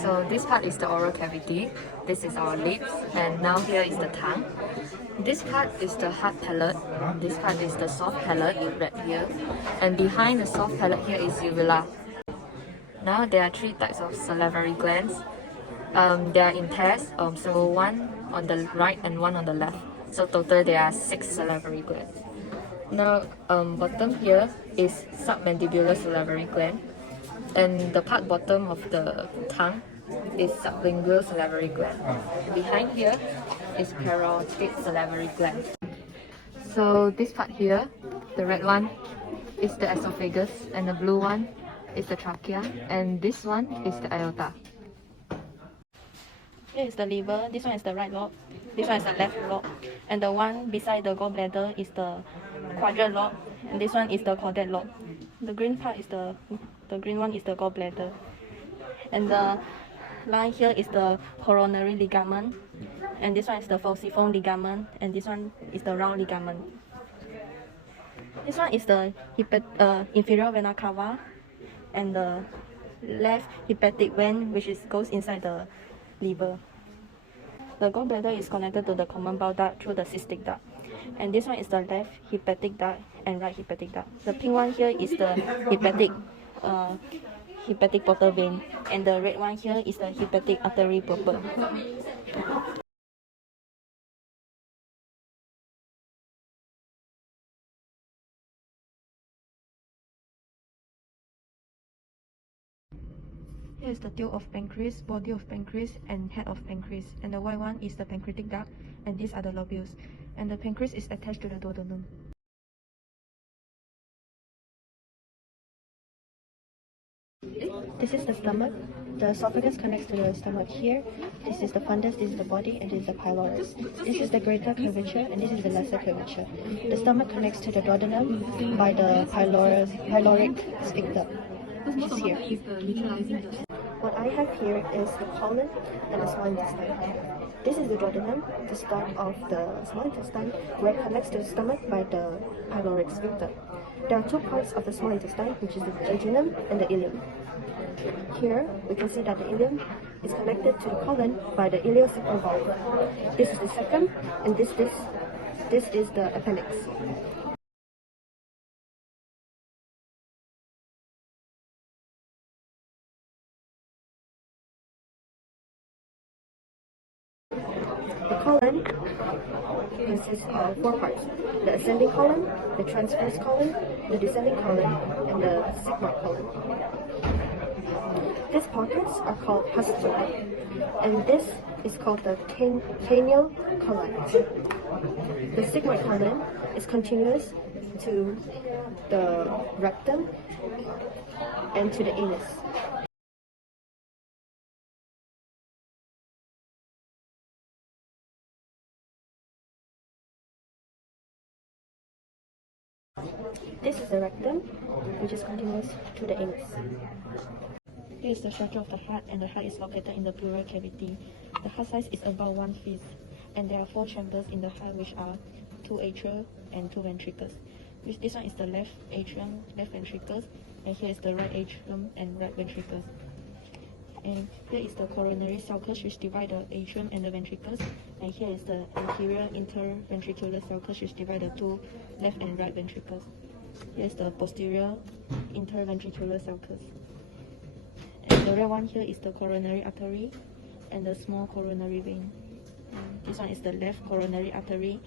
So this part is the oral cavity, this is our lips, and now here is the tongue. This part is the hard palate, this part is the soft palate, right here, and behind the soft palate here is uvula. Now there are three types of salivary glands. They are in pairs, so one on the right and one on the left. So total there are 6 salivary glands. Now bottom here is submandibular salivary gland, and the part bottom of the tongue is sublingual salivary gland. Behind here is parotid salivary gland. So this part here, the red one, is the esophagus, and the blue one is the trachea, and this one is the aorta. Here is the liver, this one is the right lobe, this one is the left lobe, and the one beside the gallbladder is the quadrant lobe, and this one is the caudate lobe. The green part is the green one is the gallbladder, and the line here is the coronary ligament, and this one is the falciform ligament, and this one is the round ligament. This one is the inferior vena cava, and the left hepatic vein, which goes inside the liver. The gallbladder is connected to the common bile duct through the cystic duct, and this one is the left hepatic duct and right hepatic duct. The pink one here is the hepatic portal vein, and the red one here is the hepatic artery purpura. Here is the tail of pancreas, body of pancreas, and head of pancreas. And the white one is the pancreatic duct, and these are the lobules. And the pancreas is attached to the duodenum. This is the stomach. The esophagus connects to the stomach here. This is the fundus, this is the body, and this is the pylorus. This is the greater curvature, and this is the lesser curvature. The stomach connects to the duodenum by the pyloric sphincter, which is here. What I have here is the colon and the small intestine. This is the duodenum, the start of the small intestine, where it connects to the stomach by the pyloric sphincter. There are two parts of the small intestine, which is the jejunum and the ileum. Here, we can see that the ileum is connected to the colon by the ileocecal valve. This is the cecum, and this is the appendix. The colon consists of 4 parts: the ascending colon, the transverse colon, the descending colon, and the sigmoid colon. These pockets are called hustula, and this is called the cranial colon. The sigmoid colon is continuous to the rectum and to the anus. This is the rectum, which is continuous to the anus. Here is the structure of the heart, and the heart is located in the pleural cavity. The heart size is about 1 fifth, and there are 4 chambers in the heart, which are 2 atria and 2 ventricles. This one is the left atrium, left ventricles, and here is the right atrium and right ventricles. And here is the coronary sulcus, which divide the atrium and the ventricles, and here is the anterior interventricular sulcus, which divide the 2 left and right ventricles. Here is the posterior interventricular sulcus. And the red one here is the coronary artery and the small coronary vein. And this one is the left coronary artery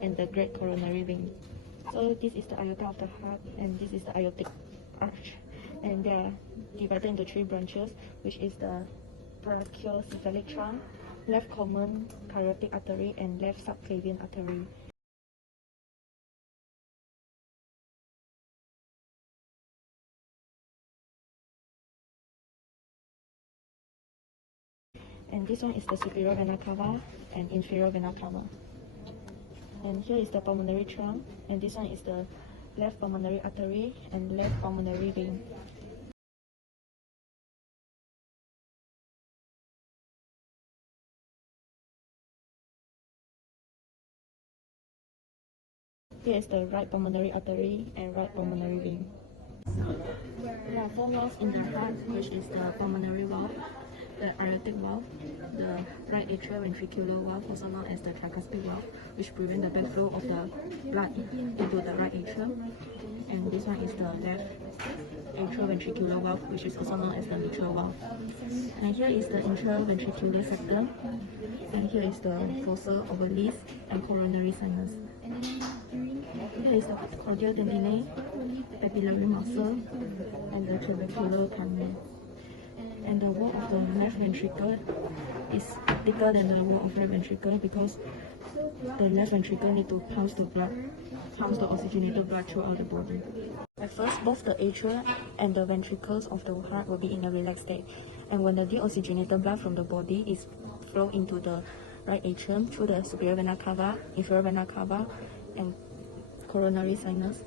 and the great coronary vein. So this is the aorta of the heart, and this is the aortic arch. And they are divided into 3 branches, which is the brachiocephalic trunk, left common carotid artery, and left subclavian artery. And this one is the superior vena cava and inferior vena cava. And here is the pulmonary trunk, and this one is the left pulmonary artery and left pulmonary vein. Here is the right pulmonary artery and right pulmonary vein. There are 4 valves in the heart, which is the pulmonary valve, the aortic valve, the right atrioventricular valve, also known as the tricuspid valve, which prevent the backflow of the blood into the right atrium. And this one is the left atrioventricular valve, which is also known as the mitral valve. And here is the intraventricular septum, and here is the fossa ovalis and coronary sinus. Here is the cordial tendinae, papillary muscle, and the trabecular canal. And the wall of the left ventricle is thicker than the wall of right ventricle because the left ventricle need to pump the oxygenated blood throughout the body. At first, both the atria and the ventricles of the heart will be in a relaxed state. And when the deoxygenated blood from the body is flow into the right atrium through the superior vena cava, inferior vena cava, and coronary sinus,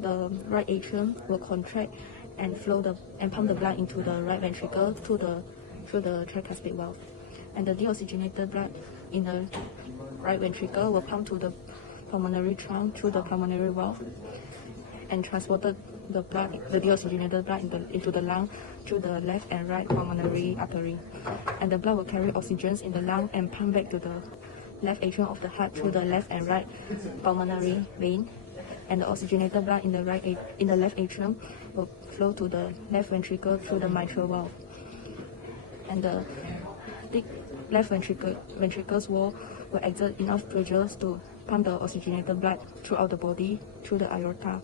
the right atrium will contract and pump the blood into the right ventricle through the tricuspid valve. And the deoxygenated blood in the right ventricle will pump to the pulmonary trunk through the pulmonary valve and transported the deoxygenated blood into the lung through the left and right pulmonary artery. And the blood will carry oxygens in the lung and pump back to the left atrium of the heart through the left and right pulmonary vein. And the oxygenated blood in the left atrium will flow to the left ventricle through the mitral valve. And the thick left ventricle's wall will exert enough pressure to pump the oxygenated blood throughout the body through the aorta.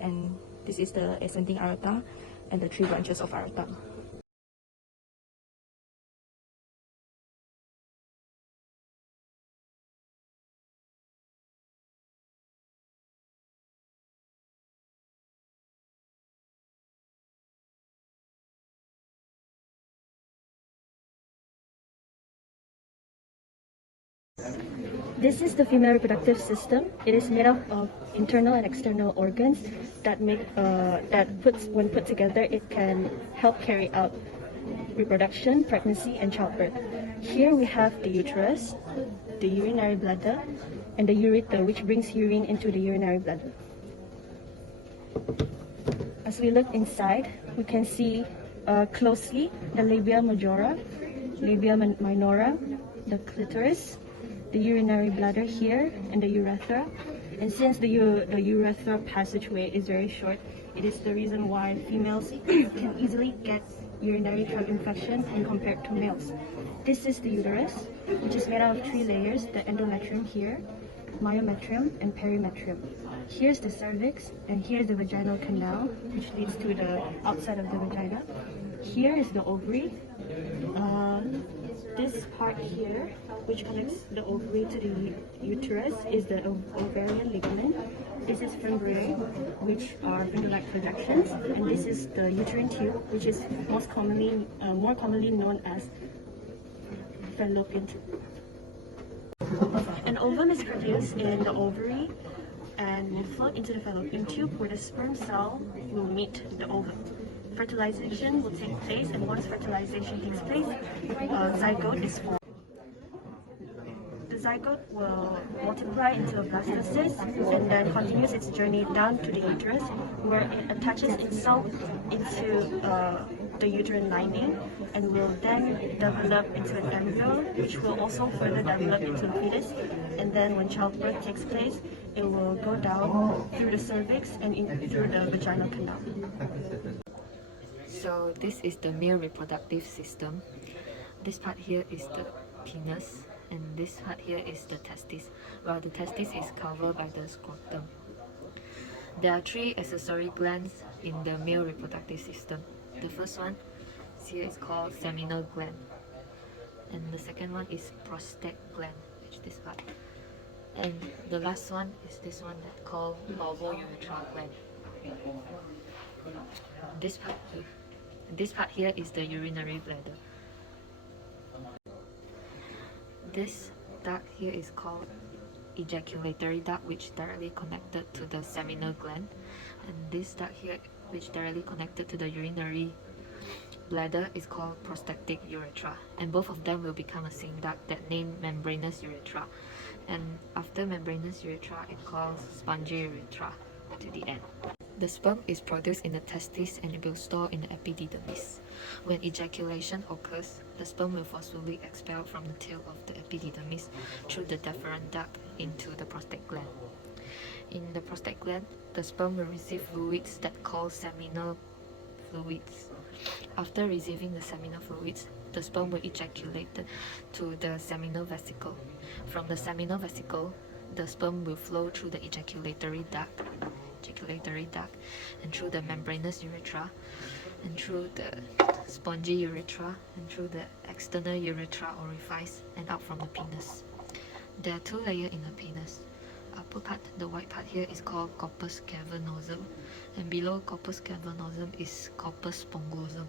And this is the ascending aorta and the 3 branches of aorta. This is the female reproductive system. It is made up of internal and external organs that when put together, it can help carry out reproduction, pregnancy, and childbirth. Here we have the uterus, the urinary bladder, and the ureter, which brings urine into the urinary bladder. As we look inside, we can see closely the labia majora, labia minora, the clitoris, the urinary bladder here, and the urethra. And since the urethra passageway is very short, it is the reason why females can easily get urinary tract infection when compared to males. This is the uterus, which is made out of 3 layers, the endometrium here, myometrium, and perimetrium. Here's the cervix, and here's the vaginal canal, which leads to the outside of the vagina. Here is the ovary. This part here, which connects the ovary to the uterus, is the ovarian ligament. This is fibrae, which are finger-like projections, and this is the uterine tube, which is more commonly known as fallopian tube. An ovum is produced in the ovary and will float into the fallopian tube, where the sperm cell will meet the ovum. Fertilization will take place, and once fertilization takes place, zygote is formed. The zygote will multiply into a blastocyst and then continues its journey down to the uterus, where it attaches itself into the uterine lining and will then develop into an embryo, which will also further develop into a fetus. And then when childbirth takes place, it will go down through the cervix and through the vaginal canal. So this is the male reproductive system. This part here is the penis, and this part here is the testis, while the testis is covered by the scrotum. There are 3 accessory glands in the male reproductive system. The first one here is called seminal gland, and the second one is prostate gland, which is this part, and the last one is this one that called bulbourethral gland. This part here is the urinary bladder. This duct here is called ejaculatory duct, which directly connected to the seminal gland, and this duct here, which directly connected to the urinary bladder, is called prostatic urethra, and both of them will become a same duct that named membranous urethra, and after membranous urethra it calls spongy urethra to the end. The sperm is produced in the testes and it will store in the epididymis. When ejaculation occurs, the sperm will forcefully expel from the tail of the epididymis through the deferent duct into the prostate gland. In the prostate gland, the sperm will receive fluids that called seminal fluids. After receiving the seminal fluids, the sperm will ejaculate to the seminal vesicle. From the seminal vesicle, the sperm will flow through the ejaculatory duct and through the membranous urethra and through the spongy urethra and through the external urethra orifice and out from the penis. There are two layers in the penis. Upper part, the white part here, is called corpus cavernosum, and below corpus cavernosum is corpus spongosum.